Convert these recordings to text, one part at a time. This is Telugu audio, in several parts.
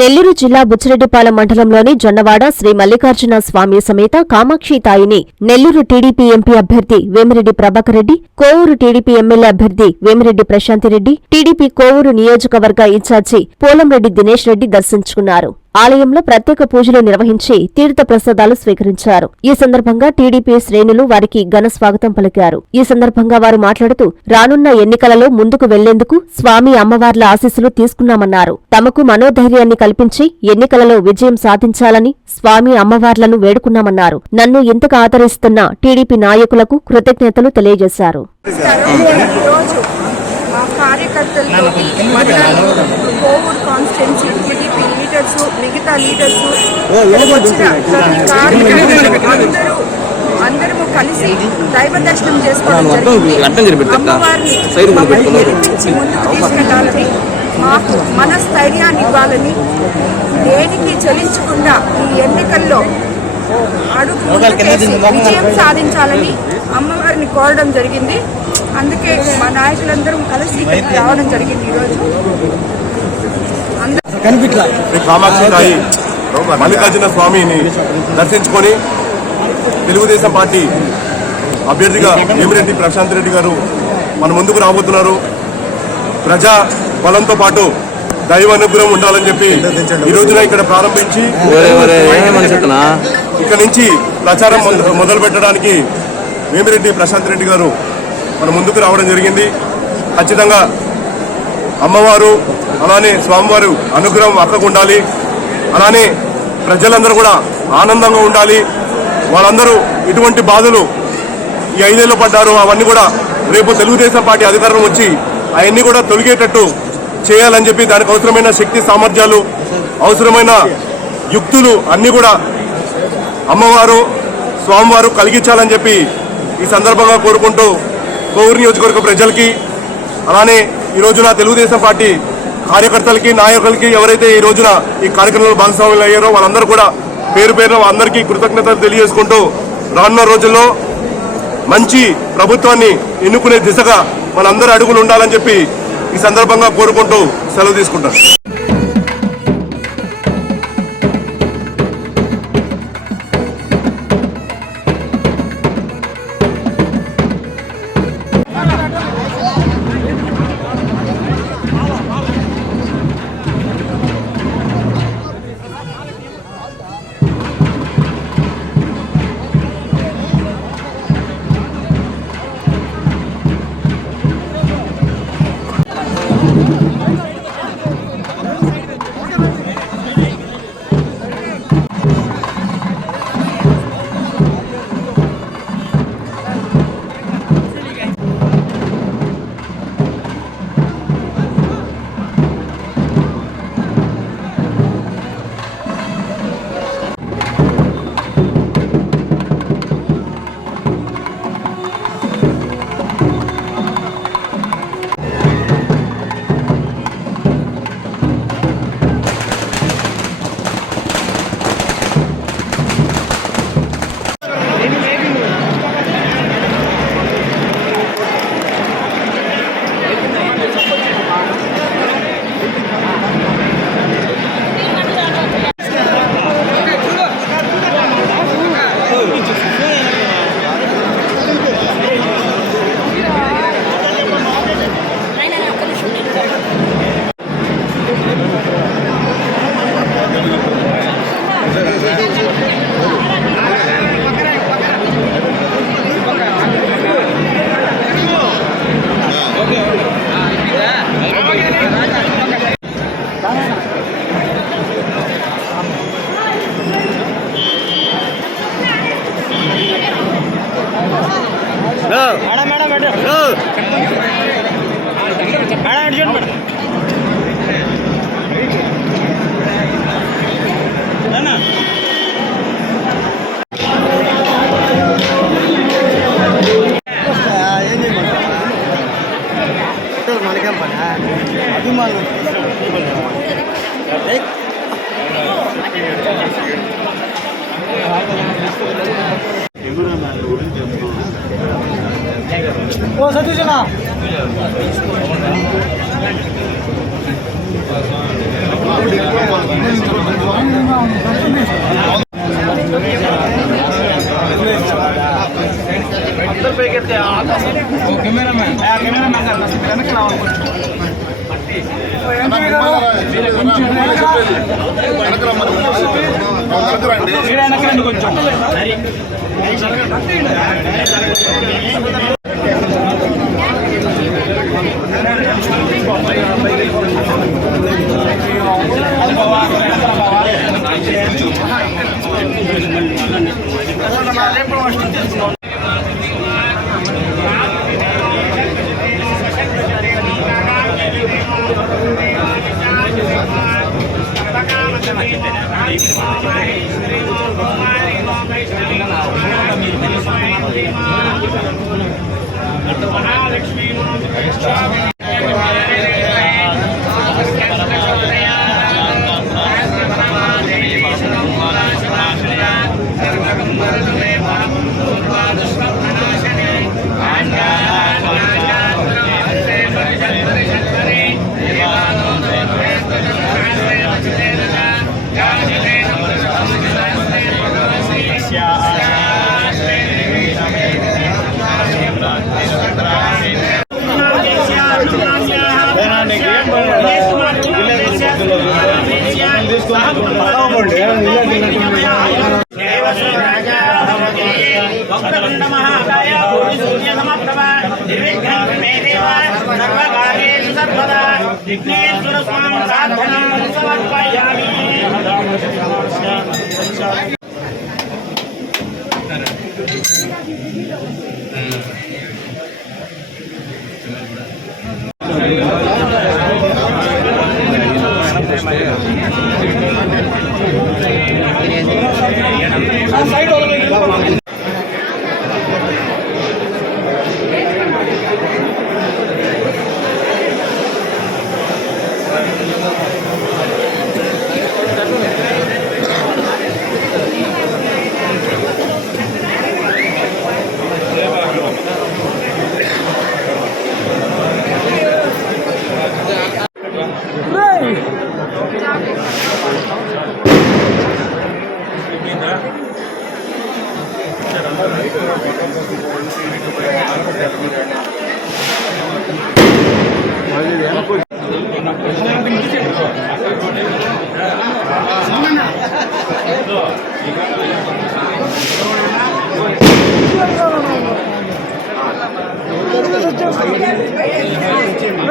నెల్లూరు జిల్లా బుచ్చిరెడ్డిపాలెం మండలంలోని జొన్నవాడ శ్రీ మల్లికార్జున స్వామి సమేత కామాక్షి తాయిని నెల్లూరు టీడీపీ ఎంపీ అభ్యర్థి వేమిరెడ్డి ప్రభాకర్ రెడ్డి, కోవూరు టీడీపీ ఎమ్మెల్యే అభ్యర్థి వేమిరెడ్డి ప్రశాంతిరెడ్డి, టీడీపీ కోవూరు నియోజకవర్గ ఇన్ఛార్జి పోలంరెడ్డి దినేష్ రెడ్డి దర్శించుకున్నారు. ఆలయంలో ప్రత్యేక పూజలు నిర్వహించి తీర్థ ప్రసాదాలు స్వీకరించారు. ఈ సందర్భంగా టీడీపీ శ్రేణులు వారికి ఘన స్వాగతం పలికారు. ఈ సందర్భంగా వారు మాట్లాడుతూ రానున్న ఎన్నికలలో ముందుకు వెళ్లేందుకు స్వామి అమ్మవార్ల ఆశీస్సులు తీసుకున్నామన్నారు. తమకు మనోధైర్యాన్ని కల్పించి ఎన్నికలలో విజయం సాధించాలని స్వామి అమ్మవార్లను వేడుకున్నామన్నారు. నన్ను ఇంతగా ఆదరిస్తున్న టీడీపీ నాయకులకు కృతజ్ఞతలు తెలియజేశారు. కోవూరు కాన్స్టిట్యున్సీ టీడీపీ లీడర్స్, మిగతా లీడర్స్ అందరము కలిసి దైవ దర్శనం చేసుకోవడం జరిగింది. అమ్మవారిని గెలిపించి ముందుకు తీసుకెళ్లాలని, మాకు మనస్థైర్యాన్ని ఇవ్వాలని, దేనికి చెల్లించకుండా ఈ ఎన్నికల్లో అడుగు విజయం సాధించాలని అమ్మవారిని కోరడం జరిగింది. అందుకే మా నాయకులందరం కలిసి రావడం జరిగింది. ఈరోజు కామాక్షి తాయి మల్లికార్జున స్వామిని దర్శించుకొని తెలుగుదేశం పార్టీ అభ్యర్థిగా వేమిరెడ్డి ప్రశాంతిరెడ్డి గారు మన ముందుకు రాబోతున్నారు. ప్రజా బలంతో పాటు దైవ అనుగ్రహం ఉండాలని చెప్పి ఈ రోజున ఇక్కడ ప్రారంభించి ఇక్కడ నుంచి ప్రచారం మొదలు పెట్టడానికి వేమిరెడ్డి ప్రశాంతిరెడ్డి గారు మన ముందుకు రావడం జరిగింది. ఖచ్చితంగా అమ్మవారు అలానే స్వామివారు అనుగ్రహం అక్కకు ఉండాలి. అలానే ప్రజలందరూ కూడా ఆనందంగా ఉండాలి. వాళ్ళందరూ ఇటువంటి బాధలు ఈ 5 ఏళ్ళు పడ్డారు, అవన్నీ కూడా రేపు తెలుగుదేశం పార్టీ అధికారం వచ్చి అవన్నీ కూడా తొలగేటట్టు చేయాలని చెప్పి దానికి అవసరమైన శక్తి సామర్థ్యాలు, అవసరమైన యుక్తులు అన్నీ కూడా అమ్మవారు స్వామివారు కలిగించాలని చెప్పి ఈ సందర్భంగా కోరుకుంటూ కోవూరు నియోజకవర్గ ప్రజలకి అలానే ఈ రోజున తెలుగుదేశం పార్టీ కార్యకర్తలకి, నాయకులకి ఎవరైతే ఈ రోజున ఈ కార్యక్రమంలో భాగస్వాములు అయ్యారో వాళ్ళందరూ కూడా పేరు పేరున అందరికీ కృతజ్ఞతలు తెలియజేసుకుంటూ రానున్న రోజుల్లో మంచి ప్రభుత్వాన్ని ఎన్నుకునే దిశగా మనందరూ అడుగులు ఉండాలని చెప్పి ఈ సందర్భంగా కోరుకుంటూ సెలవు తీసుకుంటాను. ओ सतीश ना విఘ్నేశ్వర స్వామి ప్రార్థనా సమర్పయామి.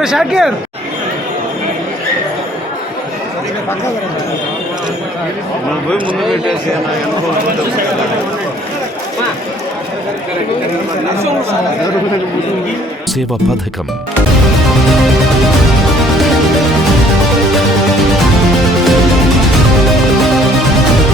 షాకీర్ సేవ పథకం